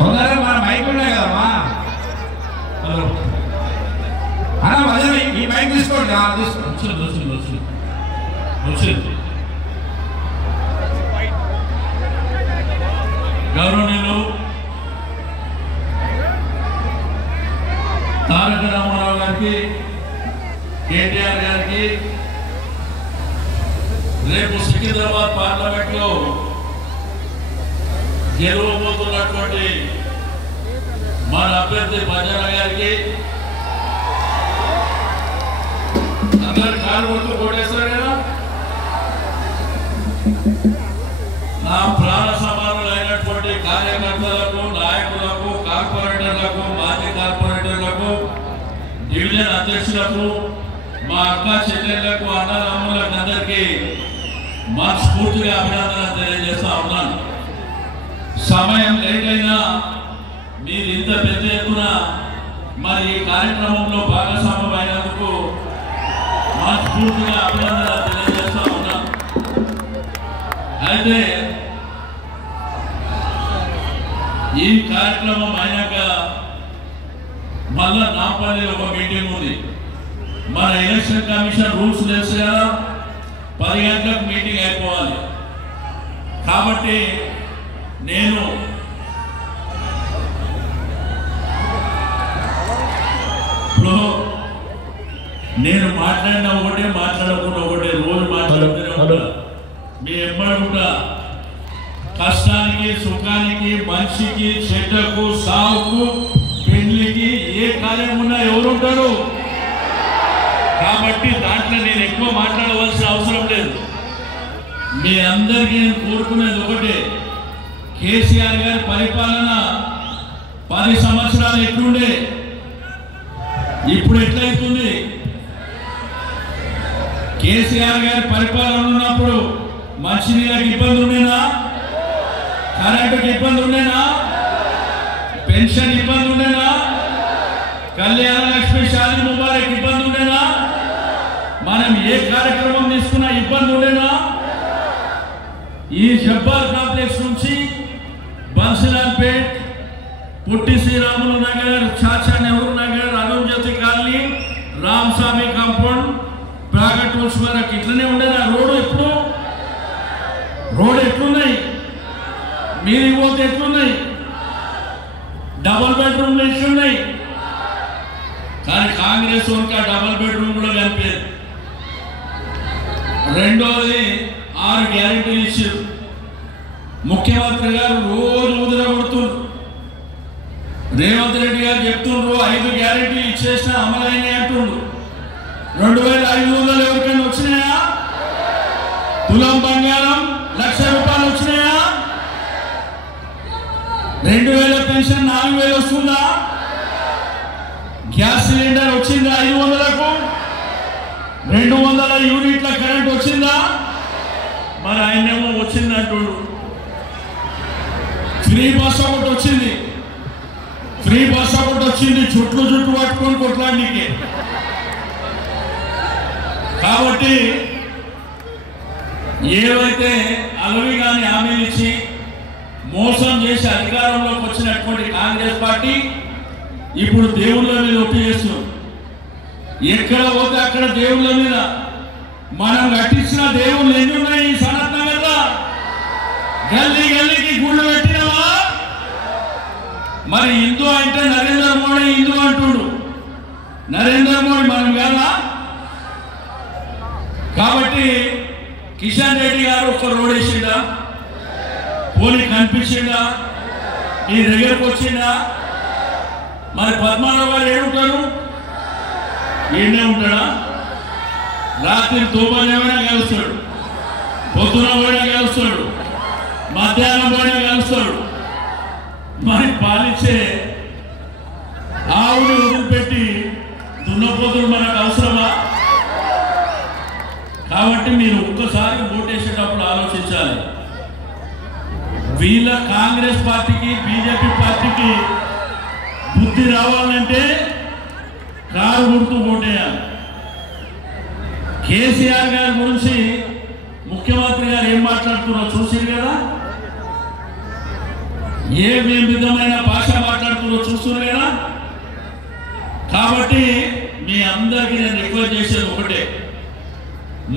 తొందరగా మన మైక్ ఉన్నాయి కదమ్మా. హలో అన్న మధ్య ఈ మైక్ తీసుకోండి. గౌరవనీయులు తారక రామారావు గారికి, కేటీఆర్ గారికి రేపు సికింద్రాబాద్ పార్లమెంట్ లో గెలవబోతున్నటువంటి మన అభ్యర్థి పంజారా గారికి అందరు కాలు కొడుతూ కొట్టేస్తారు కదా. నా ప్రాణ సమానులైనటువంటి కార్యకర్తలకు, నాయకులకు, కార్పొరేటర్లకు, మాజీ కార్పొరేటర్లకు, డివిజన్ అధ్యక్షులకు, మా అక్క చెల్లెళ్లకు, అన్నదమ్ములకు అందరికీ మనస్ఫూర్తిగా అభినందనలు తెలియజేస్తా ఉన్నాను. సమయం లేట్ అయినా మీరు ఇంత పెద్ద ఎత్తున మరి ఈ కార్యక్రమంలో భాగస్వామ్యం అయినందుకు మనస్ఫూర్తిగా అభినందనలు తెలియజేస్తా ఉన్నాను. అయితే ఈ కార్యక్రమం అయినాక మళ్ళా నాంపల్లిలో ఒక మీటింగ్ ఉంది. మన ఎలక్షన్ కమిషన్ రూల్స్ తెలుసు కదా, 10 గంటలకు మీటింగ్ అయిపోవాలి. కాబట్టి నేను మాట్లాడిన ఒకటే, మాట్లాడకుండా ఒకటే, రోజు మాట్లాడుతూనే ఉంటా. మీ ఎమ్మడుంటా. కష్టానికి, సుఖానికి, మనిషికి, చెడ్డకు, సావుకు, పెళ్లికి ఏ కార్యం ఉన్నా ఎవరుంటారు. కాబట్టి దాంట్లో నేను ఎక్కువ మాట్లాడవలసిన అవసరం లేదు. మీ అందరికీ నేను కోరుకునేది ఒకటే, కేసీఆర్ గారి పరిపాలన 10 సంవత్సరాలు ఎట్లుండే, ఇప్పుడు ఎట్లయితుంది. కేసీఆర్ గారి పరిపాలన ఉన్నప్పుడు మంచినీళ్ళకి ఇబ్బంది ఉండేనా, కరెంటుకి ఇబ్బంది ఉండేనా, పెన్షన్ ఇబ్బంది ఉండేనా, కళ్యాణ లక్ష్మి, షాదీ ముబారక్ ఇబ్బంది ఉండేనా, మనం ఏ కార్యక్రమం తీసుకున్నా ఇబ్బంది ఉండేనా. ఈ జబ్బార్ కాంప్లెక్స్ నుంచి బన్సిలాల్పేట్, పుట్టి శ్రీరాములు నగర్, చాచా నెహ్రూ నగర్, అరుణ్ జ్యోతి కాలనీ, రామస్వామి కాంపౌండ్, ప్రాగట్ టూల్స్ వరకు ఇట్లనే ఉండేది. రోడ్డు ఎప్పుడు ఎట్లున్నాయి, మీరు పోతే ఎట్లున్నాయి, డబుల్ బెడ్రూమ్లు ఎట్లున్నాయి. కానీ కాంగ్రెస్ వరకు ఆ డబుల్ బెడ్రూమ్ కూడా కనిపేది. రెండోది 6 గ్యారెంటీలు ఇచ్చారు. ముఖ్యమంత్రి గారు రోజు ఊదిన కొడుతున్నారు. రేవంత్ రెడ్డి గారు చెప్తుండ్రు 5 గ్యారెంటీలు ఇచ్చేసిన అమలైనాయి అంటుండ్రు. 2500 ఎవరికైనా వచ్చినాయా? తులం బంగారం 1,00,000 రూపాయలు వచ్చినాయా? 2000 పెన్షన్ 4000 వస్తుందా? గ్యాస్ సిలిండర్ వచ్చిందా 500కు? 200 యూనిట్ల కరెంట్ వచ్చిందా? మరి ఆయనేమో వచ్చింది అంటుడు. ఫ్రీ బస్ ఒకటి వచ్చింది, చుట్లు పట్టుకొని కొట్లాడికి. కాబట్టి ఏవైతే అలవి కానీ హామీలు ఇచ్చి మోసం చేసి అధికారంలోకి వచ్చినటువంటి కాంగ్రెస్ పార్టీ ఇప్పుడు దేవుళ్ళ మీద ఒట్టు చేస్తుంది. ఎక్కడ పోతే అక్కడ దేవుళ్ళ మీద. మనం కట్టించిన దేవుళ్ళు ఎన్ని ఉన్నాయి ఈ సనత్ నగర్లో? గల్లీకి గుళ్ళు పెట్టినవా? మరి హిందూ అంటే నరేంద్ర మోడీ హిందూ అంటుడు. నరేంద్ర మోడీ మనం కదా. కాబట్టి కిషన్ రెడ్డి గారు ఒక రోడ్ వేసిండా? పోనీ కనిపించిందా? మీ దగ్గరకు వచ్చిందా? మరి పద్మారావు గారు ఏడుంటారు? ఈయనే ఉంటాడా? రాత్రి తోబనేమైనా కలుస్తాడు, పొద్దున పోయినా కలుస్తాడు, మధ్యాహ్నం పోయినా కలుస్తాడు. మరి పాలించే ఆవుని వదిలిపెట్టి దున్నపోతులు మనకు అవసరమా? కాబట్టి మీరు ఒక్కసారి ఓటేసేటప్పుడు ఆలోచించాలి. వీళ్ళ కాంగ్రెస్ పార్టీకి, బీజేపీ పార్టీకి బుద్ధి రావాలంటే కారు గుర్తు ఓటేయాలి. కేసీఆర్ గారి గురించి ముఖ్యమంత్రి గారు ఏం మాట్లాడుతున్నారో చూసారు కదా. ఏ విధమైన భాష మాట్లాడుతున్నారో చూస్తున్నారు కదా. కాబట్టి మీ అందరికీ నేను రిక్వెస్ట్ చేసేది ఒకటే,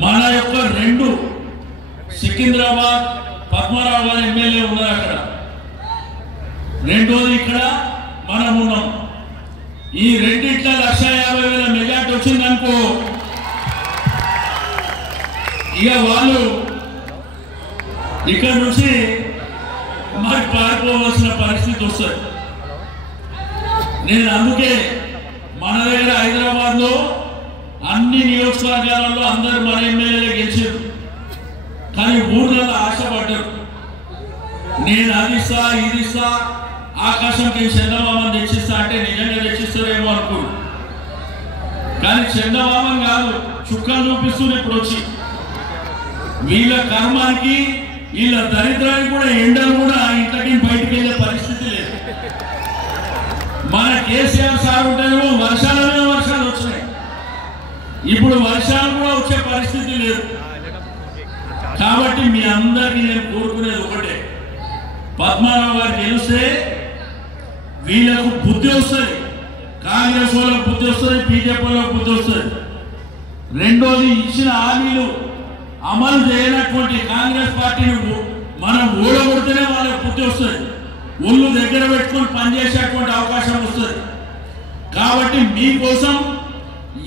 మన యొక్క 2 సికింద్రాబాద్ పద్మనాభ గారు ఎమ్మెల్యే ఉన్నారు అక్కడ, రెండోది ఇక్కడ మనం ఉన్నాం. ఈ రెండిట్ల 1,50,000 మెజార్టీ వచ్చిందనుకో, ఇక వాళ్ళు ఇక్కడ నుంచి మరి పారిపోవలసిన పరిస్థితి వస్తుంది. నేను అందుకే మన దగ్గర హైదరాబాద్లో అన్ని నియోజకవర్గాలలో అందరూ మన ఎమ్మెల్యేలు గెలిచారు, కానీ ఊర్లలో ఆశపడ్డారు. నేను అది ఇస్తా ఇది ఇస్తా, ఆకాశంకి చంద్రబాబుని తెచ్చిస్తా అంటే నిజంగా తెచ్చిస్తారేమో అనుకోరు, కానీ చంద్రబాబు కాదు, చుక్కలు చూపిస్తుంది. ఇప్పుడు వచ్చి వీళ్ళ కర్మానికి వీళ్ళ దరిద్రానికి కూడా ఎండలు కూడా ఇంట్లోకి బయటికి వెళ్ళే పరిస్థితి లేదు. మన కేసీఆర్ సార్ ఉంటేనేమో వర్షాలనే వర్షాలు వచ్చినాయి, ఇప్పుడు వర్షాలు కూడా వచ్చే పరిస్థితి లేదు. కాబట్టి మీ అందరికీ నేను కోరుకునేది ఒకటే, పద్మనాభ గారు గెలిస్తే వీళ్ళకు బుద్ధి వస్తుంది, కాంగ్రెస్ వాళ్ళకు బుద్ధి వస్తుంది, బీజేపీ వాళ్ళకు బుద్ధి వస్తుంది. రెండోది, ఇచ్చిన హామీలు అమలు చేయనటువంటి కాంగ్రెస్ పార్టీని మనం ఓడగొడితేనే వాళ్ళకు బుద్ధి వస్తుంది, ఒళ్ళు దగ్గర పెట్టుకొని పనిచేసేటువంటి అవకాశం వస్తుంది. కాబట్టి మీకోసం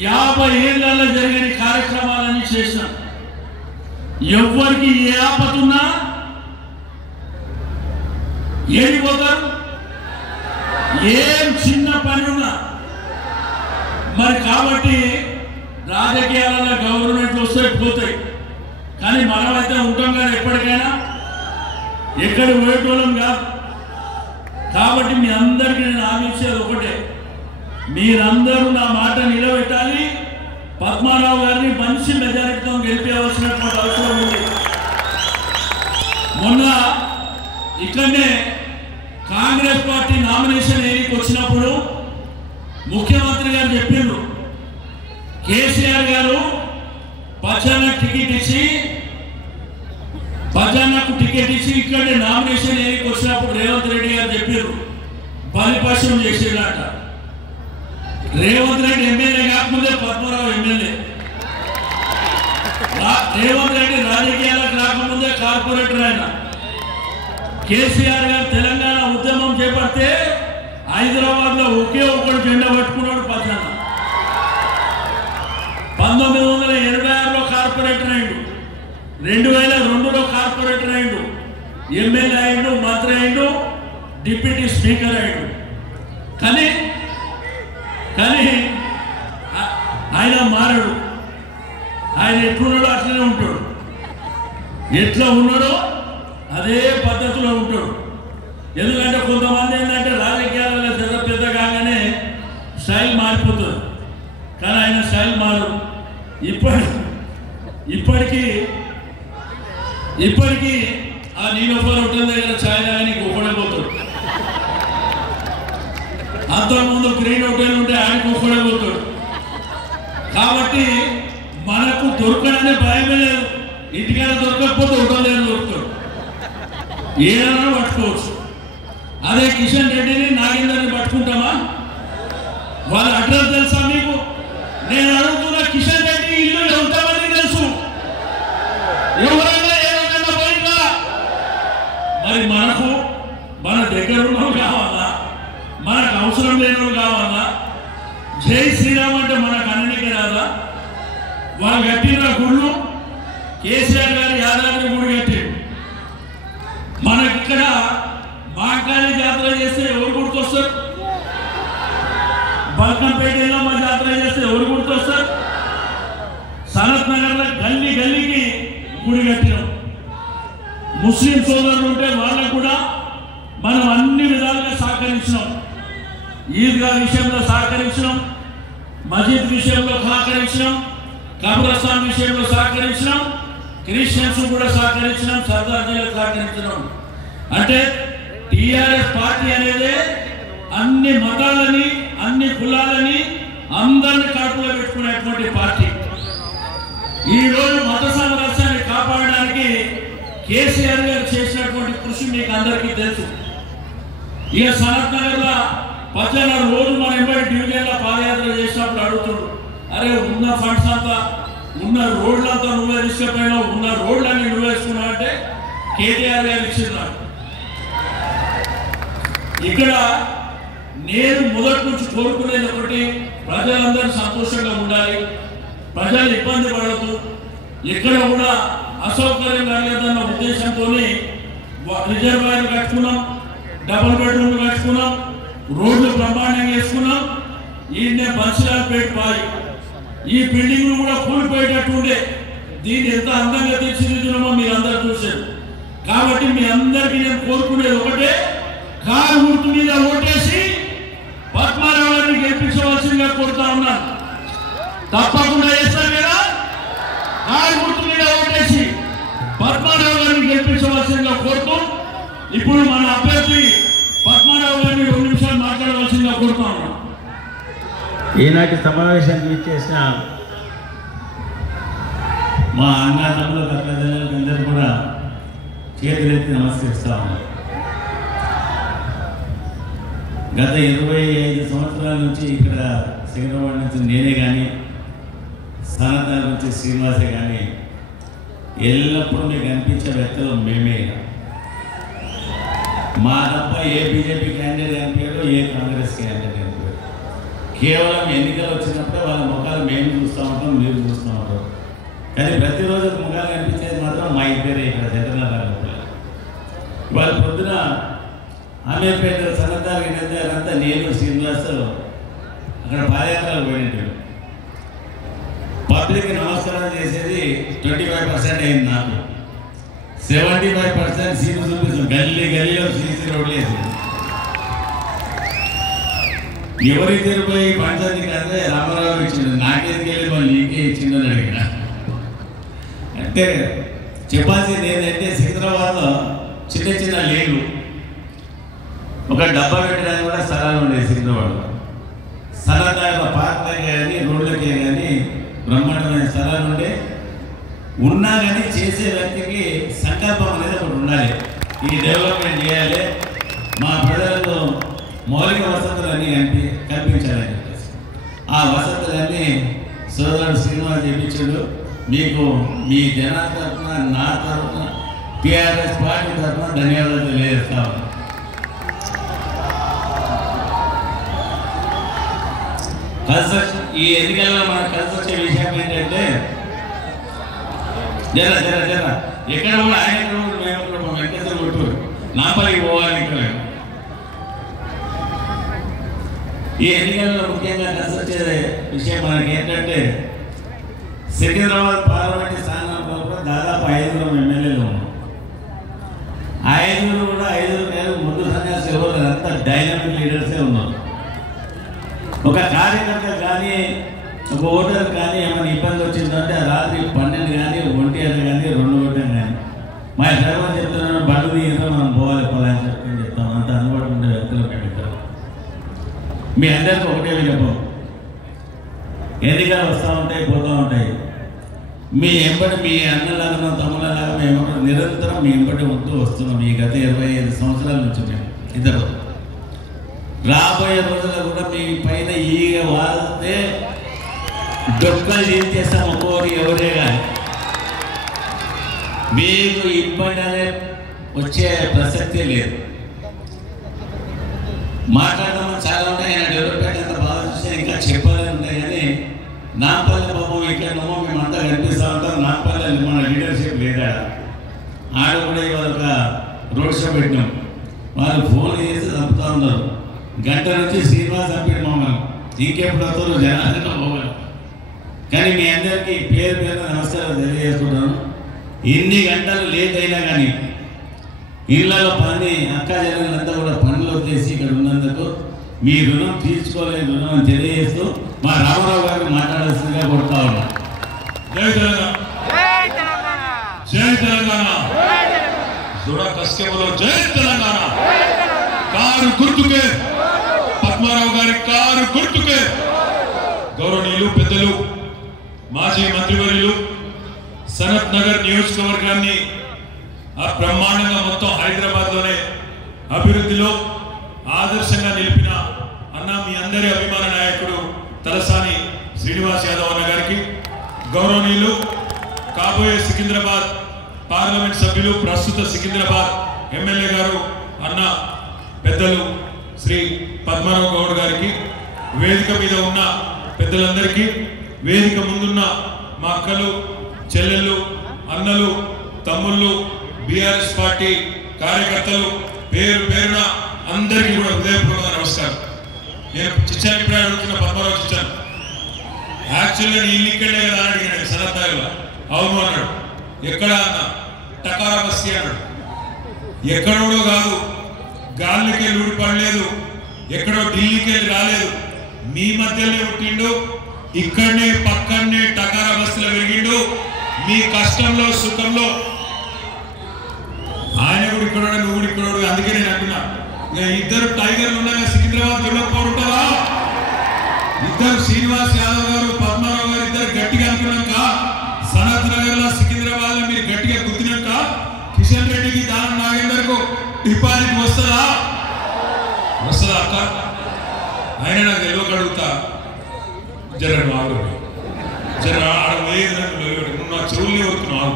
50 ఏళ్లలో జరిగిన కార్యక్రమాలన్నీ చేసినాం. ఎవరికి ఏ ఆపతున్నా ఏడిపోతారు, ఏం చిన్న పని ఉన్నా మరి. కాబట్టి రాజకీయాలలో గవర్నమెంట్లు వస్తాయి పోతాయి, కానీ మనమైతే ఉంటాం కదా ఎప్పటికైనా, ఎక్కడ పోయేటోళ్ళం కాదు. కాబట్టి మీ అందరికీ నేను ఆశించేది ఒకటే, మీరందరూ నా మాట నిలబెట్టాలి, పద్మనాభ గారిని మంచి మెజారిటీతో గెలిపేయవలసినటువంటి అవసరం ఉంది. మొన్న ఇక్కడనే కాంగ్రెస్ పార్టీ నామినేషన్ ఏరికి వచ్చినప్పుడు ముఖ్యమంత్రి గారు చెప్పిండ్రు, కేసీఆర్ గారు పచ్చన్నకు టికెట్ ఇచ్చి ఇక్కడే నామినేషన్ ఏరికి వచ్చినప్పుడు రేవంత్ రెడ్డి గారు చెప్పారు బలిపక్షం చేసేలాట. రేవంత్ రెడ్డి ఎమ్మెల్యే కాకముందే పద్మనాభ ఎమ్మెల్యే, రేవంత్ రెడ్డి రాజకీయాలకు రాకముందే కార్పొరేటర్ ఆయన. కేసీఆర్ గారు తెలంగాణ ఉద్యమం చేపడితే హైదరాబాద్ లో ఒకే ఒకడు జెండా పట్టుకున్నాడు పచ్చన్న. 1986లో కార్పొరేటర్ అయిండు, 2002లో కార్పొరేటర్ అయిండు, ఎమ్మెల్యే అయిండు, మంత్రి అయిండు, డిప్యూటీ స్పీకర్ అయిండు. కానీ ఆయన మారడు, ఆయన ఎట్లున్నాడో అట్లనే ఉంటాడు, ఎట్లా ఉన్నాడో అదే పద్ధతిలో ఉంటాడు. ఎందుకంటే కొంతమంది ఏంటంటే రాజకీయాలలో పెద్ద కాగానే స్టైల్ మారిపోతుంది, కానీ ఆయన స్టైల్ మారు. ఇప్పటికీ ఆ నీలోఫర్ హోటల్ దగ్గర ఛాయ్ తాగడానికి ఒక్కడైపోతాడు. అంతకుముందు గ్రీన్ హోటల్ ఉంటే ఆయనకు ఒక్కడైపోతాడు. కాబట్టి మనకు దొరకడనే భయమే లేదు, ఇంటికైనా దొరకకపోతే హోటల్ దగ్గర దొరుకుతాడు, ఏదైనా పట్టుకోవచ్చు. అదే కిషన్ రెడ్డిని నాగేందర్ని పట్టుకుంటామా? వాళ్ళ అడ్రస్ తెలుసా మీకు? నేను అడుగుతున్నా, కిషన్ రెడ్డి ఇల్లు ఎంతమంది తెలుసు? ఎవరైనా ఏదైనా పోయిందా? మరి మనకు మన దగ్గర ఉన్నవి కావాలా, మనకు అవసరం లేనివి కావాలా? జై శ్రీరామ్ అంటే మనకు అన్నిటికీ రాదా? వాళ్ళు కట్టిన గుళ్ళు, కేసీఆర్ గారు యాదాద్రి గుడి కట్టారు. మనకిక్కడ మాకాళి జాతర చేస్తే ఎవరు గుర్తొస్తారు? బల్కంపేట ఎల్లమ్మ జాతర చేస్తే ఎవరు గుర్తొస్తారు? సనత్ నగర్ లో గల్లీకి గుడి కట్టినాం. ముస్లిం సోదరులు ఉంటే వాళ్ళకు కూడా మనం అన్ని విధాలుగా సహకరించినాం. ఈద్గా విషయంలో సహకరించినాం, మసీద్ విషయంలో సహకరించినాం, కబ్రస్థాన్ విషయంలో సహకరించినాం, క్రిస్టియన్స్ కూడా సహకరించినాం, సర్దార్జీలకు సహకరించినాం. అంటే టీఆర్ఎస్ పార్టీ అనేది అన్ని మతాలని, అన్ని కులాలని, అందరిని కడుపులో పెట్టుకునేటువంటి పార్టీ. ఈరోజు మత సామరస్యాన్ని కాపాడడానికి కేసీఆర్ గారు చేసినటువంటి కృషి మీకు అందరికీ తెలుసు. ఇక సనత్ నగర్లో పచ్చన రోజు మన ఎంబడి డివిజన్లో పాదయాత్ర చేసినప్పుడు అడుగుతున్నారు, అరే ఉన్న ఫండ్స్ అంతా ఉన్న రోడ్లంతా నువ్వే తీసుకుపోయినావు, ఉన్న రోడ్లన్నీ నువ్వే వేసుకున్నావు అంటే కేటీఆర్ గారు ఇచ్చిన్నారు. ఇక్కడ నేను మొదటి నుంచి కోరుకునేది ఒకటి, ప్రజలందరూ సంతోషంగా ఉండాలి, ప్రజలు ఇబ్బంది పడదు, ఎక్కడ కూడా అసౌకర్యం కలగదన్న ఉద్దేశంతో రిజర్వాయర్ కట్టుకున్నాం, డబుల్ బెడ్రూమ్లు కట్టుకున్నాం, రోడ్లు బ్రహ్మాండంగా వేసుకున్నాం. ఈయనే బన్సిలాల్పేట బాయి ఈ బిల్డింగ్లు కూడా కూలిపోయేటట్టు ఉండే, దీన్ని ఎంత అందంగా తీర్చిదిద్దున్నామో మీరు అందరూ చూశారు. కాబట్టి మీ అందరికీ నేను కోరుకునేది ఒకటే, కారు గుర్తు మీద ఓటేసి పద్మారావు గారిని గెలిపించవలసిందిగా కోరుతా ఉన్నాను. తప్పకుండా చేస్తారు కదా, కారు గుర్తు మీద ఓటేసి పద్మారావు గారిని గెలిపించవలసిందిగా కోరుతూ ఇప్పుడు మన అభ్యర్థి పద్మారావు గారిని 2 నిమిషాలు మాట్లాడవలసిందిగా కోరుతా ఉన్నాను. ఈనాటి సమావేశానికి ఇచ్చేసిన మా అన్నదమ్ముల ప్రజలందరూ కూడా చేతులెత్తి నమస్కరిస్తా ఉన్నారు. గత 25 సంవత్సరాల నుంచి ఇక్కడ సికింద్రాబాద్ నుంచి నేనే కానీ సనత్ నగర్ నుంచి శ్రీనివాసే కానీ ఎల్లప్పుడూ మీకు అనిపించే వ్యక్తులు మేమే. మా తప్ప ఏ బీజేపీ క్యాండిడేట్ అనిపించారు, ఏ కాంగ్రెస్ క్యాండిడేట్ అనిపించారు. కేవలం ఎన్నికలు వచ్చినప్పుడే వాళ్ళ ముఖాలు మేము చూస్తూ ఉంటాం, మీరు చూస్తూ ఉంటాం. కానీ ప్రతిరోజు ముఖాలు కనిపించేది మాత్రం మా ఇద్దరే ఇక్కడ జగన్నాథ్ లోపల. వాళ్ళ పొద్దున అమీర్పేట సనత్ నగర్ అంతా నేను శ్రీనివాస్ అక్కడ పాదయాత్రలు పోయినట్టు పబ్లిక్ నమస్కారం చేసేది 25% అయింది. నాకు 75% సీను చూపిస్తుంది. గల్లీలో సీసీ రోడ్లు వేసింది. ఎవరికి తిరిగిపోయి పంచాయతీకి అంటే రామారావు ఇచ్చిండు, నాకేదికి వెళ్ళి వాళ్ళు నీకే ఇచ్చిండని అడిగిన. అంటే చెప్పాల్సింది ఏంటంటే సికింద్రాబాద్లో చిన్న చిన్న లేలు ఒక డబ్బా పెట్టడానికి కూడా స్థలాలు ఉండేవి. సికింద్రాబాద్లో స్థలాలు పార్కులకే కానీ రోడ్లకే కానీ బ్రహ్మాండమైన స్థలాలు ఉండే. ఉన్నా కానీ చేసే వ్యక్తికి సంకల్పం అనేది ఒకటి ఉండాలి. ఈ డెవలప్మెంట్ చేయాలి, మా ప్రజలకు మౌలిక వసతులన్నీ కల్పించాలని చెప్పేసి ఆ వసతులన్నీ సోదరుడు శ్రీనివాస్ చెప్పించాడు. మీకు మీ జనాల తరఫున, నా తరఫున, టీఆర్ఎస్ పార్టీ తరఫున ధన్యవాదాలు తెలియజేస్తా ఉన్నాను. కన్స్ట్రక్షన్ ఈ ఎన్నికల్లో మనకు కలిసి వచ్చే విషయం ఏంటంటే జర ఎక్కడ కూడా ఆయన మేము వెంకటేశ్వర కొట్టు నాపల్లికి పోవాలి. ఇక్కడ ఈ ఎన్నికల్లో ముఖ్యంగా కలిసి వచ్చే విషయం మనకి ఏంటంటే సికింద్రాబాద్ పార్లమెంట్ స్థానంలో కూడా దాదాపు 5 ఎమ్మెల్యేలు ఉన్నాం. 5 కూడా 5 పేరు ముందు సన్యాసి ఎవరు అంతా డైనమిక్ లీడర్సే ఉన్నారు. ఒక కార్యకర్త కానీ ఒక ఓటర్ కానీ ఏమైనా ఇబ్బంది వచ్చిందంటే రాత్రి 12 కానీ 1 కానీ 2 కానీ మా డ్రైవర్ చెప్తున్నాను బండ్లు తీయడం మనం పోవాలి పొలాన్ని చెప్పని చెప్తాం. అంత అందుబాటులో ఉండే వ్యక్తులు మేము. మీ అందరికీ ఒకటే వినపం, ఎన్నికలు వస్తూ ఉంటాయి, పోతూ ఉంటాయి. మీ ఎంబడి మీ అన్నలాగా తమ్ముళ్ళలాగా మేము నిరంతరం మీ ఎంబడి ఉంటూ వస్తున్నాం. ఈ గత 25 సంవత్సరాల నుంచి మేము ఇద్దరు. రాబోయే రోజుల్లో కూడా మీ పైన ఈగ వాళ్తే డొక్కలు ఏం చేస్తాం ఒక్కోరి ఎవరే కానీ మీకు ఇబ్బంది అనే వచ్చే ప్రసక్తే లేదు. మాట్లాడడం చాలా ఉంటాయి, ఆయన డెవలప్మెంట్ అంత బాగా చూస్తే ఇంకా చెప్పాలని ఉంటాయి. కానీ నాంపల్లి పాపం ఇక్కడేమో మేమంతా కనిపిస్తూ ఉంటాం. నాంపల్లి మన లీడర్షిప్ లేదా ఆడ కూడా ఇవాళ ఒక రోడ్ షో పెట్టినాం. వాళ్ళు ఫోన్ చేసి చంపుతూ ఉన్నారు. గంట నుంచి శ్రీనివాస్ చంపాడు మమ్మల్ని, ఇంకెప్పుడు వస్తారు జనాలతో పోవాలి. కానీ మీ అందరికీ పేరు నమస్కారం తెలియజేసుకుంటాను. ఎన్ని గంటలు లేట్ అయినా కానీ ఇళ్లలో పని అక్క జనాలంతా కూడా పనులు వచ్చేసి ఇక్కడ ఉన్నందుకు మీ రుణం తీర్చుకోలేని రుణం అని తెలియజేస్తూ మా రామారావు గారిని మాట్లాడాల్సిందిగా కొడతా ఉన్నాం. జై తెలంగాణ, జై తెలంగాణ, జై తెలంగాణ. కారు గుర్తుకే, పద్మారావు గారి కారు గుర్తుకే. గౌరవనీయులు పెద్దలు మాజీ మంత్రివర్యులు సనత్ నగర్ నియోజకవర్గాన్ని బ్రహ్మాండంగా మొత్తం హైదరాబాద్లోనే అభివృద్ధిలో ఆదర్శంగా నిలిపిన అన్న మీ అందరి అభిమాన నాయకుడు తలసాని శ్రీనివాస్ యాదవ్ అన్న గారికి, గౌరవనీయులు కాబోయే సికింద్రాబాద్ పార్లమెంట్ సభ్యులు ప్రస్తుత సికింద్రాబాద్ ఎమ్మెల్యే గారు అన్న పెద్దలు శ్రీ పద్మారావు గౌడ్ గారికి, వేదిక మీద ఉన్న పెద్దలందరికీ, వేదిక ముందున్న మా అక్కలు చెల్లెళ్ళు అన్నలు తమ్ముళ్ళు బీఆర్ఎస్ పార్టీ కార్యకర్తలు పేరు పేరున అందరికీ కూడా హృదయపూర్వక నమస్కారం. నేను చిచ్చాను ఇప్పుడు అడుగుతున్న పద్మారావు చిచ్చాను, యాక్చువల్గా నీ ఇల్లు ఇక్కడే కదా అడిగినాడు సనత్తాయిలో. అవును అన్నాడు. ఎక్కడ అన్న? టకారా బస్తీ అన్నాడు. ఎక్కడోడో కాదు, గాలికి వెళ్ళి ఊడిపడలేదు, ఎక్కడో ఢిల్లీకి వెళ్ళి రాలేదు, మీ మధ్యలో పుట్టిండు, ఇక్కడనే పక్కనే టకారా బస్తీలో పెరిగిండు. మీ కష్టంలో సుఖంలో ఆయన కూడా ఇక్కడోడు, నువ్వు కూడా ఇక్కడోడు. అందుకే నేను అంటున్నా, ఇద్దరు టైగర్లు ఉండగా సికింద్రాబాద్ వెళ్ళకపోవటా? ఇద్దరు శ్రీనివాస్ యాదవ్ గారు పద్మారావు గారు ఇద్దరు గట్టిగా అనుకున్నాక, సనత్ నగర్ లో సికింద్రాబాద్ లో మీరు గట్టిగా గుర్తినాక కిషన్ రెడ్డికి దాని నాగేందర్కు డిపాజిట్ వస్తుందా? వస్తుందా అక్క? ఆయన నాకు తెలియక అడుగుతా, జర ఆడు జర ఆడ లేదు, నువ్వు నా చెవుల్ని వస్తున్నావు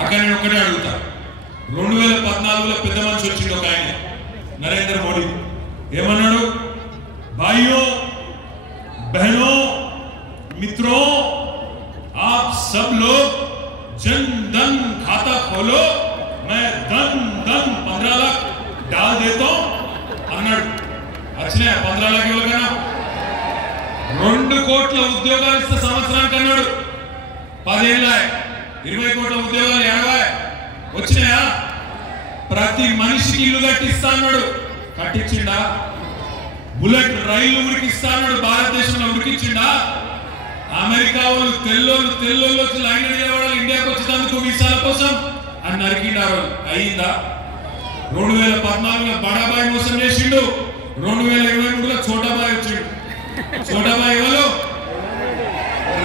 అక్క. నేను ఒక్కటే అడుగుతా, 2014లో పెద్ద మనిషి వచ్చింది ఒక ఆయన, నరేంద్ర మోడీ. ఏమన్నాడు? భాइयों बहनों मित्रों आप सब लोग जन धन खाता खोलो, मैं धन 15 लाख डाल देता हूं అన్నాడు. వచ్చినాయా 15 लाख ఎవరికైనా? 2 కోట్ల ఉద్యోగాలు ఇస్తే సంవత్సరానికి అన్నాడు. 10 ఏళ్ళ 20 కోట్ల ఉద్యోగాలు 80 వచ్చినాయా? ప్రతి మనిషికి ఇల్లు కట్టిస్తా అన్నాడు. కట్టించిండా? బుల్లెట్ రైలు ఉరికిస్తా అన్నాడు. భారతదేశంలో ఉరికించిండా? అమెరికా వాళ్ళు తెల్లోళ్ళు వచ్చి లైన్ నిలబడాలి ఇండియాకి వచ్చేందుకు వీసాల కోసం అని నరికిండారు. అయిందా? 2014లో బడాబాయ్ మోసం చేసిండు. 2023లో చోటాబాయ్ వచ్చిండు. చోటాబాయ్ ఎవరు?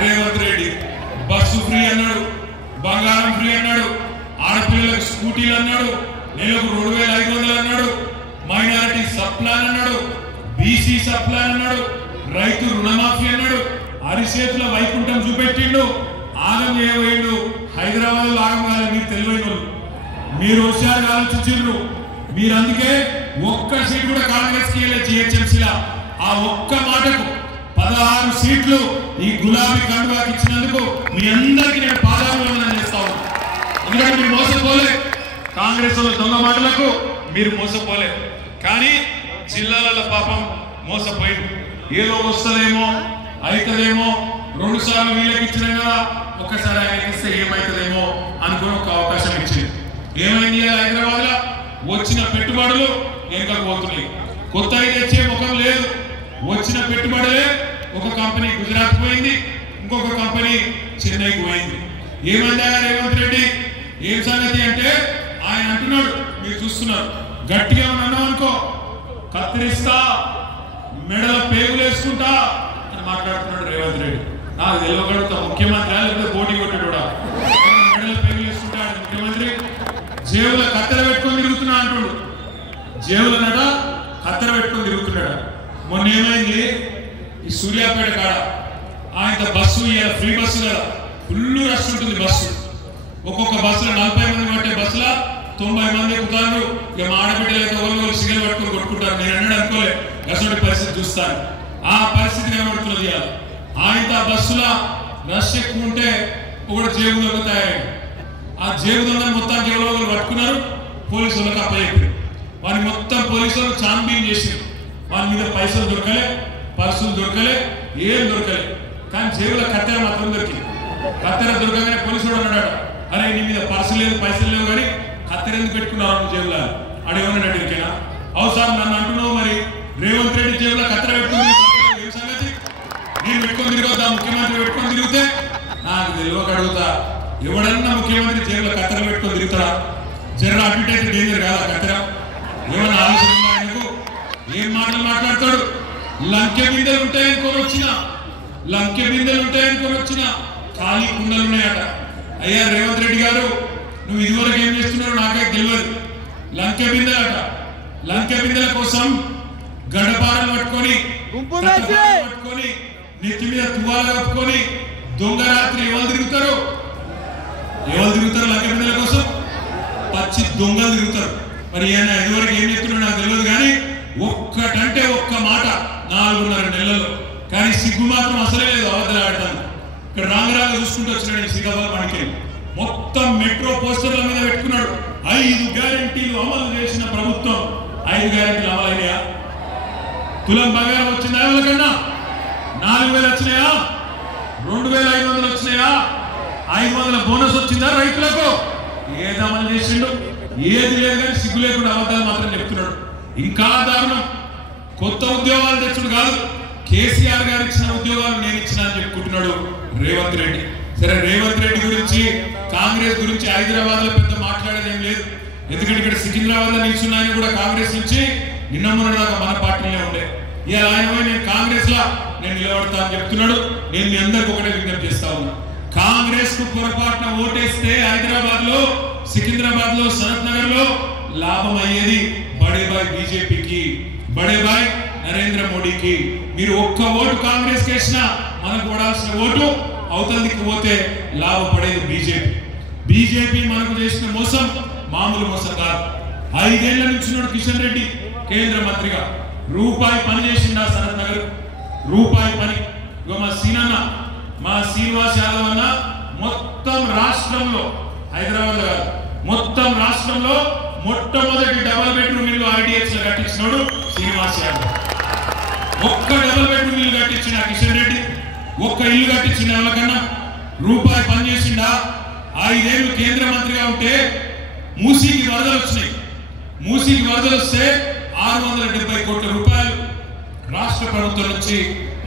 రేవంత్ రెడ్డి. బస్సు ఫ్రీ అన్నాడు, బంగారం ఫ్రీ అన్నాడు, ఆడపిల్లలకు స్కూటీలు అన్నాడు, నెలకు 2500 అన్నాడు, మైనారిటీ సప్లాన్ అన్నాడు, బీసీ సప్లాన్ అన్నాడు, రైతు రుణమాఫీ అన్నాడు. అరిచేతుల వైకుంఠం చూపెట్టిండు. ఆగం చేయబోయిండు. హైదరాబాద్ లో ఆగం కాదు. మీరు తెలివైన వాళ్ళు, మీరు హుషారుగా ఆలోచించారు. మీరు అందుకే ఒక్క సీట్ కూడా కాంగ్రెస్ కి వెళ్ళే జిహెచ్ఎంసీలా ఆ ఒక్క మాటకు 16 సీట్లు ఈ గులాబీ కండువాకి ఇచ్చినందుకు మీ అందరికీ నేను పాదాభివందనం చేస్తా ఉన్నాను. ఎందుకంటే మీరు మోసపోలే, కాంగ్రెస్ వాళ్ళ దొంగ మాటలకు మీరు మోసపోలే. కానీ జిల్లాల పాపం మోసపోయింది. ఏదో వస్తుందేమో అవుతుందేమో, 2 సార్లు వీళ్ళకి ఇచ్చినా కదా, ఒక్కసారి ఆయనకి ఇస్తే ఏమవుతుందేమో అనుకుని ఒక అవకాశం ఇచ్చింది. ఏమైంది? హైదరాబాద్ లో వచ్చిన పెట్టుబడులు వెనుకపోతున్నాయి. కొత్త తెచ్చే ముఖం లేదు. వచ్చిన పెట్టుబడులే, ఒక కంపెనీ గుజరాత్ పోయింది, ఇంకొక కంపెనీ చెన్నైకి పోయింది. ఏమైందా రేవంత్ రెడ్డి? ఏం సంగతి అంటే ఆయన అంటున్నాడు, మీరు చూస్తున్నారు, గట్టిగా ఉన్నాను అనుకో కత్తిరిస్తా, మెడల పేగులు వేసుకుంటా అని మాట్లాడుతున్నాడు రేవంత్ రెడ్డి. నాకు తెలియగలుగుతా ముఖ్యమంత్రి లేకపోతే పోటీ కొట్టాడు కూడా. మెడల పేగులు వేసుకుంటాడు ముఖ్యమంత్రి. జేబుల కత్తెర పెట్టుకొని తిరుగుతున్నా అంటుడు. జేబులనట కత్తెర పెట్టుకొని తిరుగుతున్నాడు. మొన్న ఏమైంది? ఈ సూర్యాపేట కాడ ఆయన బస్సు, ఇలా ఫ్రీ బస్సు కదా, ఫుల్ రష్ ఉంటుంది బస్సు. ఒక్కొక్క బస్సులో 40 మంది పట్టే బస్సులో 90 మంది ఎక్కుతారు. ఇక మా ఆడబిడ్డలైతే వాళ్ళు సిగరెట్ పట్టుకొని కొట్టుకుంటారు. నేను అన్నాడు అనుకోలే, అసలు పరిస్థితి చూస్తాను. ఆ పరిస్థితి కనబడుతున్నది. ఆయన బస్సులో రష్ ఎక్కువ ఉంటే ఒకటి జేబు దొంగ తయారైంది. ఆ జేబు దొంగ మొత్తానికి ఎవరో పట్టుకున్నారు, పోలీసు వాళ్ళకి అప్పచెప్పారు. వాని మొత్తం పోలీసు వాళ్ళు చాంబింగ్ చేసారు. వాని మీద పైసలు దొరకలే, పర్సులు దొరకలే, ఏం దొరకలే. కానీ జేబులో కత్తెర మాత్రం దొరికింది. కత్తెర దొరకగానే పోలీసు వాడు అన్నాడు, అరే నీ మీద పర్సు లేదు, పైసలు లేవు, కానీ కత్తెర ఎందుకు పెట్టుకున్నారు జేబులో? అడేమన్నాడు అడిగినా? అవు సార్ నన్ను అంటున్నావు, మరి రేవంత్ రెడ్డి జేబులో కత్తెర పెట్టుకుంది ఏం సంగతి? నేను పెట్టుకొని తిరగొద్దా? ముఖ్యమంత్రి పెట్టుకొని తిరిగితే నాకు తెలియక అడుగుతా, ఎవడన్నా ముఖ్యమంత్రి జేబులో కత్తెర పెట్టుకొని తిరుగుతాడా? జర్ర అడ్వర్టైజ్ డేంజర్ కాదా కత్తెర? ఏమన్నా ఆలోచన ఉందా ఆయనకు? ఏం మాటలు మాట్లాడతాడు? లంకె బిందెలు ఉంటాయనుకొని వచ్చిన ఖాళీ కుండలు ఉన్నాయట. అయ్యా రేవంత్ రెడ్డి గారు, నువ్వు ఇదివరకు ఏం చేస్తున్నావు నాకే తెలియదు. లంకె బిందెలట. లంకె బిందెల కోసం గడపారలు పట్టుకొని పట్టుకొని నెత్తి మీద తువాలు కప్పుకొని దొంగ రాత్రి ఎవరు తిరుగుతారు లగ్గ కోసం? పచ్చి దొంగలు తిరుగుతారు. మరి ఈయన ఇదివరకు ఏం చెప్తున్నాడు నాకు తెలియదు, కానీ ఒక్కటంటే ఒక్క మాట 4.5 నెలల్లో. కానీ సిగ్గు మాత్రం అసలే లేదు అబద్ధాలు ఆడతాను. ఇక్కడ రాంగరాగా చూసుకుంటూ వచ్చినాడు సికాబాద్ మనకి. మొత్తం మెట్రో పోస్టర్ల మీద పెట్టుకున్నాడు 5 గ్యారెంటీలు అమలు చేసిన ప్రభుత్వం. 5 గ్యారెంటీలు అమలైనయా? తులం బంగారం వచ్చిందా ఎవరికన్నా? 4,000 వచ్చినాయా? 2,500 వచ్చినాయా? 500 బోనస్ వచ్చిందా రైతులకు? ఏది అమలు చేసిండు? ఏది లేదు. కానీ సిగ్గు లేకుండా అబద్ధాలు మాత్రం చెప్తున్నాడు. ఇంకా దారుణం, కొత్త ఉద్యోగాలు తెచ్చుడు కాదు, కేసీఆర్ గారు ఇచ్చిన ఉద్యోగాలు నేను ఇచ్చిన అని చెప్పుకుంటున్నాడు రేవంత్ రెడ్డి. సరే, రేవంత్ రెడ్డి గురించి కాంగ్రెస్ గురించి హైదరాబాద్ లో పెద్ద మాట్లాడేది ఏం లేదు. ఎందుకంటే ఇక్కడ సికింద్రాబాద్ లో నిల్చున్న ఆయన కూడా కాంగ్రెస్ నుంచి నిన్న మొన్న దాకా మన పార్టీలో ఉండే. ఇలా ఆయన నేను కాంగ్రెస్ లా నేను నిలబడతా అని చెప్తున్నాడు. నేను మీ అందరికి ఒకటే విజ్ఞప్తి చేస్తా ఉన్నా, కాంగ్రెస్ కు పొరపాటున ఓటేస్తే హైదరాబాద్ లో, సికింద్రాబాద్ లో, సనత్ నగర్ లో లాభం అయ్యేది బడే బాయ్ బీజేపీకి, బడే బాయ్ నరేంద్ర మోడీకి. మీరు ఒక్క ఓటు కాంగ్రెస్ కేసినా మనకు పడాల్సిన ఓటు అవతలికి పోతే లాభపడేది బీజేపీ మనకు చేసిన మోసం మామూలు మోసం కాదు. 5 ఏళ్ల నుంచి కిషన్ రెడ్డి కేంద్ర మంత్రిగా రూపాయి పని చేసిండా సనత్ నగర్? రూపాయి పని. మా సీనన్న, మా శ్రీనివాస్ యాదవ్ అన్న మొత్తం రాష్ట్రంలో, హైదరాబాద్ లో కాదు, మొత్తం రాష్ట్రంలో మొట్టమొదటి డబుల్ బెడ్రూమ్ ఇల్లు ఐడిఎక్స్ లో కట్టించినాడు శ్రీనివాస్ యాదవ్. ఒక్క డబుల్ బెడ్రూమ్ ఇల్లు కట్టించిన కిషన్ రెడ్డి, ఒక్క ఇల్లు కట్టించిన ఎవరికన్నా రూపాయి పని చేసిండా? 5 ఏళ్ళు కేంద్ర మంత్రిగా ఉంటే మూసీకి వరదలు వచ్చినాయి. మూసీకి వరదలు వస్తే 670 కోట్ల రూపాయలు రాష్ట్ర ప్రభుత్వం నుంచి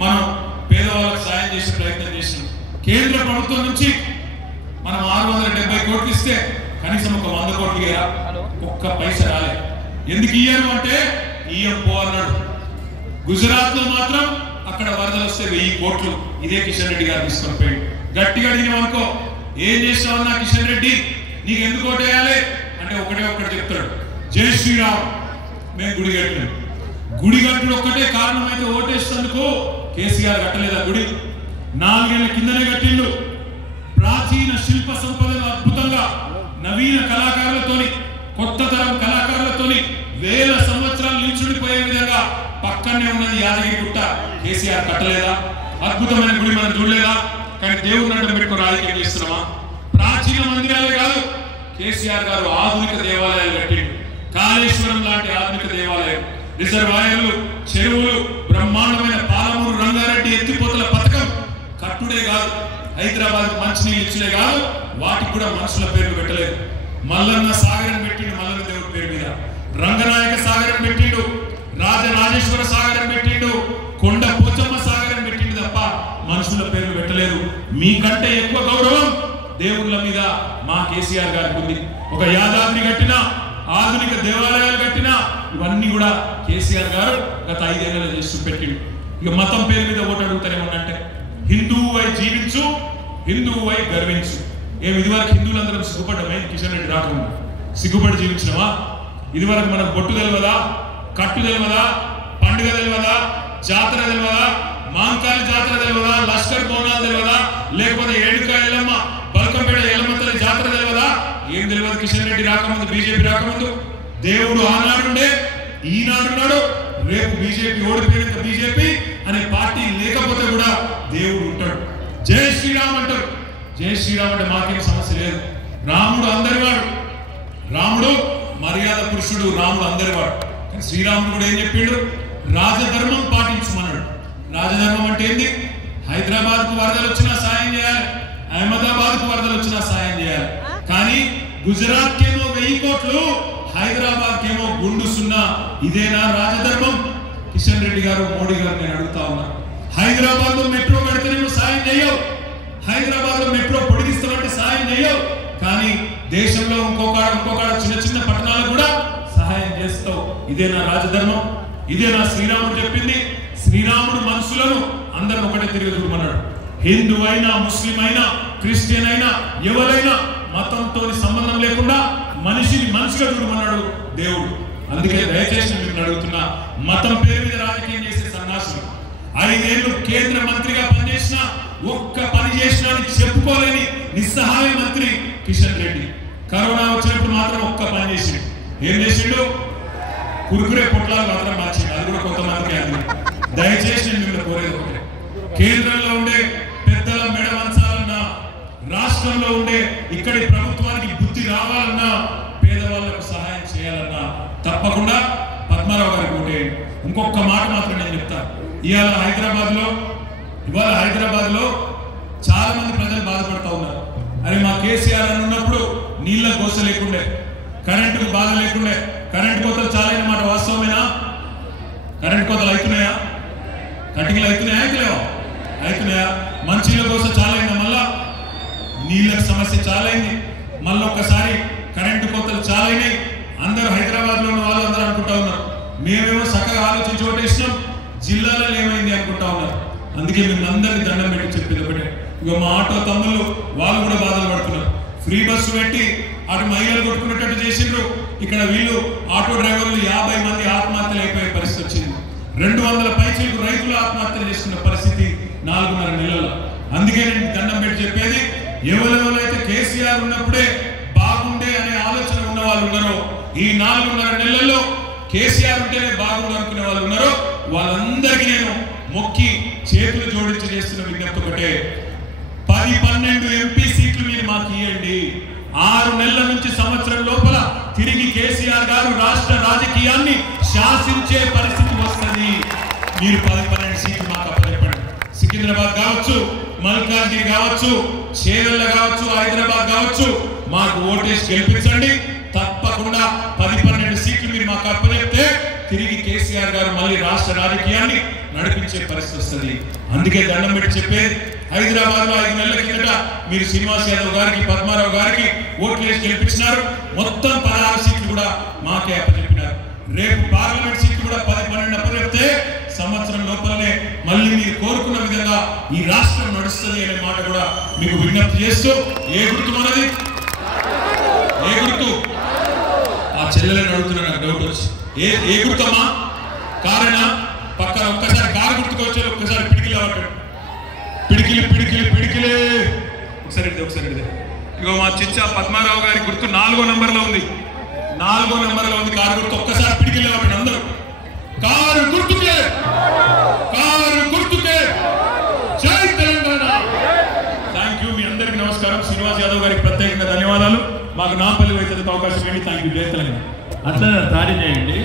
మనం పేదవాళ్ళకు సాయం చేసే ప్రయత్నం చేసినాం. కేంద్ర ప్రభుత్వం నుంచి మనం 670 కోట్లు ఇస్తే కనీసం ఒక 100 కోట్లు ఇయ్యరా? ఒక్క పైసా రాలే. ఎందుకు ఇయ్యను అంటే ఇయ్యం పో అన్నాడు. గుజరాత్ లో మాత్రం అక్కడ వరదలు వస్తే 1000 కోట్లు ఇదే కిషన్ రెడ్డి గారు తీసుకొని పోయాడు. గట్టిగా అడిగినామనుకో, ఏం చేస్తావన్నా కిషన్ రెడ్డి, నీకు ఎందుకు ఓటేయాలి అంటే ఒకటే చెప్తాడు, జై శ్రీరామ్. మేము గుడి కట్టినాం. గుడి కట్టుడు ఒక్కటే కారణమైతే ఓటేసేందుకు కేసీఆర్ కట్టలేదా గుడి? 4 ఏళ్ల కిందనే కట్టిండు. ప్రాచీన శిల్ప సంపదను అద్భుతంగా నవీన కళాకారులతోని, కొత్త తరం కళాకారులతోని 1000 సంవత్సరాలు నిల్చుడిపోయే విధంగా పక్కనే ఉన్నది యాదగిరి గుట్ట. కేసీఆర్ కట్టలేదా? అద్భుతమైన గుడి మనం చూడలేదా? కానీ దేవుడు అడ్డం పెట్టుకుని రాజకీయం చేస్తున్నామా? ప్రాచీన మందిరాలే కాదు, కేసీఆర్ గారు ఆధునిక దేవాలయాలు కట్టిండు. కాళేశ్వరం లాంటి ఆధునిక దేవాలయం, రిజర్వాయర్లు, చెరువులు, బ్రహ్మాండమైన పాలమూరు రంగారెడ్డి ఎత్తిపోతల పథకం కట్టుడే కాదు, హైదరాబాద్ మంచినీళ్ళు ఇచ్చినే కాదు, వాటికి కూడా మనుషుల పేర్లు పెట్టలేదు. మల్లన్న సాగరం పెట్టిండు మల్లన్న దేవుడి పేరు మీద, రంగనాయక సాగరం పెట్టిండు, రాజరాజేశ్వర సాగరం పెట్టిండు, కొండ పోచమ్మ సాగరం పెట్టిండు తప్ప మనుషుల పేర్లు పెట్టలేదు. మీకంటే ఎక్కువ గౌరవం దేవుళ్ళ మీద మా కేసీఆర్ గారికి ఉంది. ఒక యాదాద్రి కట్టినా, ఆధునిక దేవాలయాలు కట్టినా ఇవన్నీ కూడా కేసీఆర్ గారు గత 5 ఏళ్లలో చేస్తూ పెట్టిండు. ఇక మతం పేరు మీద ఓటు అడుగుతారేమన్నంటే, హిందువువై జీవించు, హిందువువై గర్వించు. ఇదివరకు హిందువులందరం సిగ్గుపడ్డమే కిషన్ రెడ్డి రాకుండా? సిగ్గుపడి జీవించినవా? ఇదివరకు మనకు బొట్టు తెలియదా, కట్టు తెలియదా, పండుగ తెలియదా, జాతర తెలియదా, మాంకాలి జాతర తెలియదా, లష్కర్ బోనాలు తెలియదా, లేకపోతే ఏడుక ఎల్లమ్మ, బల్కంపేట ఎల్లమ్మతల్లి జాతర తెలియదా? ఏం తెలియదు కిషన్ రెడ్డి రాకముందు, బీజేపీ రాకముందు. దేవుడు ఆనాడుండే, ఈనాడున్నాడు, రేపు బీజేపీ ఓడిపోయిన బీజేపీ అనే పార్టీ లేకపోతే కూడా దేవుడు ఉంటాడు. జై శ్రీరామ్ అంటారు. జై శ్రీరామ్ అంటే మాకేం సమస్య లేదు. రాముడు అందరివాడు, రాముడు మర్యాద పురుషుడు, రాముడు అందరివాడు. కానీ శ్రీరాముడు కూడా ఏం చెప్పిండు? రాజధర్మం పాటించమన్నాడు. రాజధర్మం అంటే ఏంది? హైదరాబాద్ కు వరదలు వచ్చినా సాయం చేయాలి, అహ్మదాబాద్ కు వరదలు వచ్చినా సాయం చేయాలి. కానీ గుజరాత్ కేమో 1000 కోట్లు, హైదరాబాద్ కేమో గుండు 0. ఇదేనా రాజధర్మం? కిషన్ రెడ్డి గారు, మోడీ గారు నేను అడుగుతా ఉన్నా, హైదరాబాద్ లో మెట్రో పెడితేనేమో సాయం చేయవు, హైదరాబాద్ లో మెట్రో పొడిగిస్తామంటే సాయం చేయవు, కానీ దేశంలో ఇంకొక చిన్న చిన్న పట్టణాలకు కూడా సహాయం చేస్తావు. ఇదేనా రాజధర్మం? ఇదేనా శ్రీరాముడు చెప్పింది? శ్రీరాముడు మనుషులను అందరం ఒకటే తిరిగి చూడమన్నాడు. హిందూ అయినా, ముస్లిం అయినా, క్రిస్టియన్ అయినా, ఎవరైనా మతంతో సంబంధం లేకుండా మనిషిని మనిషిగా చూడమన్నాడు దేవుడు. అందుకే దయచేసి మిమ్మల్ని అడుగుతున్నా, మతం పేరు మీద రాజకీయం చేసే సన్నాసులు 5 ఏళ్ళు కేంద్ర మంత్రిగా పనిచేసిన ఒక్క పని చేసినా అని చెప్పుకోలేని నిస్సహాయ మంత్రి కిషన్ రెడ్డి కరోనా వచ్చినప్పుడు మాత్రం ఒక్క పని చేసిండు. ఏం చేసిండు? కురుకురే పొట్లాలు మాత్రం మార్చిండు. అది కూడా కొంతమందికి అంది. దయచేసి నేను మిమ్మల్ని కోరేది ఒకటే, కేంద్రంలో ఉండే పెద్దల మెడ వంచాలన్నా, రాష్ట్రంలో ఉండే ఇక్కడి ప్రభుత్వానికి బుద్ధి రావాలన్నా, పేదవాళ్లకు సహాయం చేయాలన్నా తప్పకుండా పద్మారావు గారికి ఒకటే. ఇంకొక మాట మాత్రం నేను చెప్తా. ఇవాళ హైదరాబాద్ లో చాలా మంది ప్రజలు బాధపడతా ఉన్నారు. అరే మా కేసీఆర్ అని ఉన్నప్పుడు నీళ్ళ గోస లేకుండే, కరెంటుకు బాధ లేకుండే. కరెంటు కోతలు చాలా మాట వాస్తవమేనా? కరెంటు కోతలు అవుతున్నాయా? కటింగ్లు అవుతున్నాయా? అవుతున్నాయా? మంచినీళ్ళ కోసం చాలా అయిందా? మళ్ళా నీళ్ళ సమస్య చాలా అయింది. మళ్ళీ ఒక్కసారి కరెంటు కోతలు చాలా అయినాయి. అందరూ హైదరాబాద్ లో ఉన్న వాళ్ళు అందరూ అనుకుంటా ఉన్నారు మేమేమో చక్కగా ఆలోచించి ఓటేసినాం, జిల్లాలో ఏమైంది అనుకుంటా ఉన్నారు. అందుకే మేము అందరినీ దండం పెట్టి చెప్పేది ఒకటే, ఇక మా ఆటో తమ్ముళ్ళు వాళ్ళు కూడా బాధలు పడుతున్నారు. ఫ్రీ బస్సు పెట్టి అటు మహిళలు కొట్టుకునేటట్టు చేసిండ్రు. ఇక్కడ వీళ్ళు ఆటో డ్రైవర్లు 50 మంది ఆత్మహత్యలు అయిపోయే పరిస్థితి వచ్చింది. 200 పైచీలకు రైతులు ఆత్మహత్యలు చేస్తున్న పరిస్థితి 4.5 నెలల్లో. అందుకే నేను దండం పెట్టి చెప్పేది, ఎవరెవరైతే కేసీఆర్ ఉన్నప్పుడే బాగుండే అనే ఆలోచన ఉన్న వాళ్ళు ఉన్నారో, ఈ 4.5 నెలల్లో కేసీఆర్ ఉంటేనే బాగుండు అనుకునే వాళ్ళు ఉన్నారో వాళ్ళందరికీ నేను మొక్కి చేతులు జోడించి చేస్తున్న విజ్ఞప్తి ఒకటే, 10-12 ఎంపీ సీట్లు మీరు మాకు ఇవ్వండి. 6 నెలల నుంచి సంవత్సరం లోపల తిరిగి కేసీఆర్ గారు రాష్ట్ర రాజకీయాన్ని శాసించే పరిస్థితి వస్తుంది. మీరు 10-12 సీట్లు మాకు అప్పచెప్పండి. సికింద్రాబాద్ కావచ్చు, మల్కాజ్గిరి కావచ్చు, చేవెళ్ళ కావచ్చు, హైదరాబాద్ కావచ్చు, మాకు ఓటేసి గెలిపించండి. తప్పకుండా 10-12 సీట్లు మీరు మాకు అప్పచెప్తే తిరిగి కేసీఆర్ గారు మళ్ళీ రాష్ట్ర రాజకీయాన్ని నడిపించే పరిస్థితి వస్తుంది. అందుకే దండం పెట్టి చెప్పేది, హైదరాబాద్ లో 5 నెలల కిందట మీరు శ్రీనివాస్ యాదవ్ గారికి, పద్మారావు గారికి ఓట్లు వేసి గెలిపించినారు. మొత్తం 16 సీట్లు కూడా మాకే అప్పచెప్పినారు. రేపు పార్లమెంట్ సీట్లు కూడా 10-12 అప్పచెప్తే సంవత్సరం లోపలనే మళ్ళీ మీరు కోరుకున్న విధంగా ఈ రాష్ట్రం నడుస్తుంది అనే మాట కూడా మీకు విజ్ఞప్తి చేస్తూ, ఏ గుర్తు మనది? ఏ గుర్తు? ఆ చెల్లెలను అడుగుతున్నా, నాకు డౌట్ వచ్చి, ఏ గుర్తమ్మా? కారేనా? పక్కన ఒక్కసారి కారు గుర్తుకొచ్చే, ఒక్కసారి పిడికిలే పట్టాడు. పిడికిలే ఒకసారి ఇగో మా చిచ్చా పద్మారావు గారి గుర్తు 4వ నంబర్లో ఉంది. 4వ నంబర్లో ఉంది కారు గుర్తు. ఒక్కసారి పిడికిలే పట్టాడు అందరూ. కారు గుర్తుకే జై తెలంగాణ. Thank you. మీ అందరికీ నమస్కారం. శ్రీనివాస్ యాదవ్ గారికి ప్రత్యేకంగా ధన్యవాదాలు. మాకు నాంపల్లి వైద్యులకు అవకాశం ఏంటి. Thank you. జై తెలంగాణ. అట్లా దాడి చేయండి.